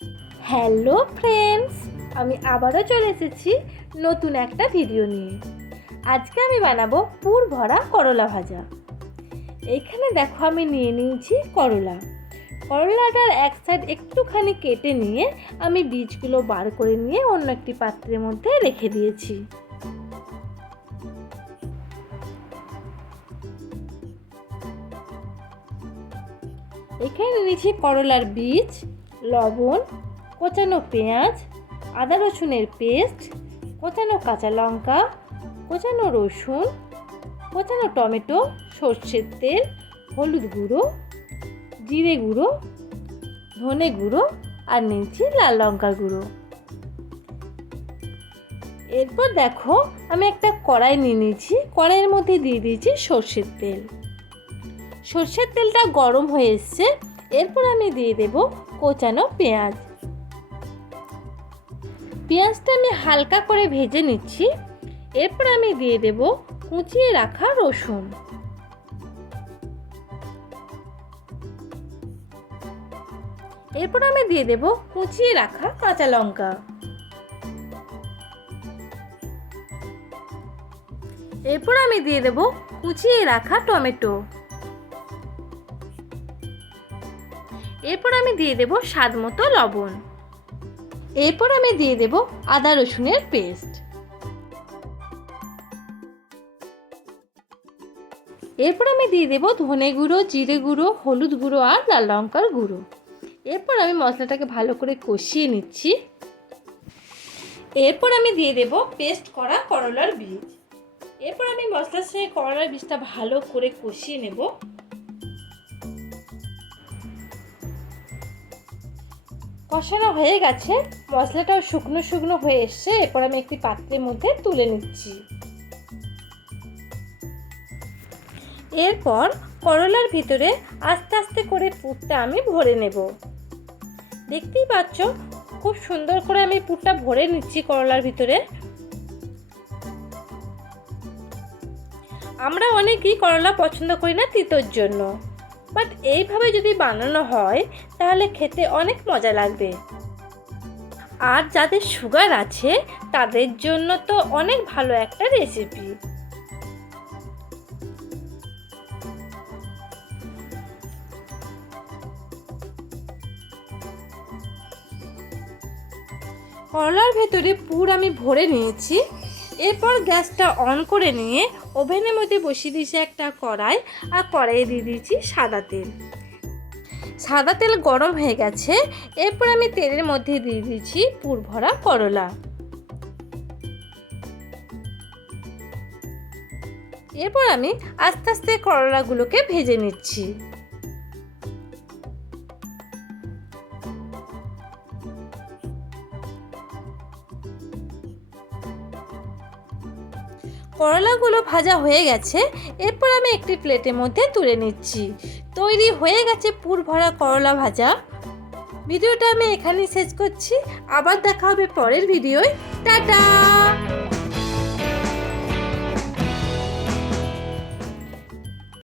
Hello friends, আমি আবারও চলে এসেছি নতুন একটা ভিডিও নিয়ে। আজকে আমি বানাবো পুর ভরা করলা ভাজা। এইখানে দেখো আমি নিয়ে নিয়েছি করলাটার এক সাইড একটুখানি কেটে নিয়ে আমি বীজগুলো বার করে নিয়ে অন্য একটি পাত্রের মধ্যে রেখে দিয়েছি। এখানে নিয়েছি করলার বীজ, লবণ, কোচানো পেঁয়াজ, আদা রসুনের পেস্ট, কোচানো কাঁচা লঙ্কা, কোচানো রসুন, কোচানো টমেটো, সর্ষের তেল, হলুদ গুঁড়ো, জিরে গুঁড়ো, ধনে গুঁড়ো আর নিয়েছি লাল লঙ্কার গুঁড়ো। এরপর দেখো আমি একটা কড়াই নিয়ে নিয়েছি, কড়াইয়ের মধ্যে দিয়ে দিয়েছি সর্ষের তেল। সর্ষের তেলটা গরম হয়ে এসছে, এরপর আমি দিয়ে দেব কোচানো পেঁয়াজ। পেঁয়াজটা আমি হালকা করে ভেজে নিচ্ছি। এরপর আমি দিয়ে দেব কুচিয়ে রাখা রসুন। এরপর আমি দিয়ে দেব কুচিয়ে রাখা কাঁচা লঙ্কা। এরপর আমি দিয়ে দেব কুচিয়ে রাখা টমেটো। এরপর আমি দিয়ে দেব স্বাদ মতো লবণ। এরপর আমি দিয়ে দেব আদা রসুনের পেস্ট। এরপর আমি দিয়ে দেব ধনে গুঁড়ো, জিরে গুঁড়ো, হলুদ গুঁড়ো আর লাল লঙ্কার গুঁড়ো। এরপর আমি মশলাটাকে ভালো করে কষিয়ে নিচ্ছি। এরপর আমি দিয়ে দেব পেস্ট করা করলার বীজ। এরপর আমি মশলার সঙ্গে করলার বীজটা ভালো করে কষিয়ে নেব। কষানো হয়ে গেছে, মশলাটাও শুকনো শুকনো হয়ে এসছে। এরপর আমি একটি পাত্রের মধ্যে তুলে নিচ্ছি। এরপর করলার ভিতরে আস্তে আস্তে করে পুরটা আমি ভরে নেব। দেখতেই পাচ্ছ খুব সুন্দর করে আমি পুরটা ভরে নিচ্ছি করলার ভিতরে। আমরা অনেকেই করলা পছন্দ করি না তিতোর জন্য, বাট এইভাবে যদি বানানো হয় তাহলে খেতে অনেক মজা লাগবে। আর যাদের সুগার আছে তাদের জন্য তো অনেক ভালো একটা রেসিপি। করলার ভেতরে পুর আমি ভরে নিয়েছি। এরপর গ্যাসটা অন করে নিয়ে ওভেনের মধ্যে বসিয়ে দিয়েছি একটা কড়াই, আর কড়াইয়ে দিয়ে দিয়েছি সাদা তেল। সাদা তেল গরম হয়ে গেছে, এরপর আমি তেলের মধ্যে দিয়ে দিয়েছি পুর ভরা করলা। এরপর আমি আস্তে আস্তে করলাগুলোকে ভেজে নিচ্ছি। করলাগুলো ভাজা হয়ে গেছে, এরপর আমি একটি প্লেটের মধ্যে তুলে নিচ্ছি। তৈরি হয়ে গেছে পুর ভরা করলা ভাজা। ভিডিওটা আমি এখানেই শেষ করছি। আবার দেখা হবে পরের ভিডিওয়। টাটা।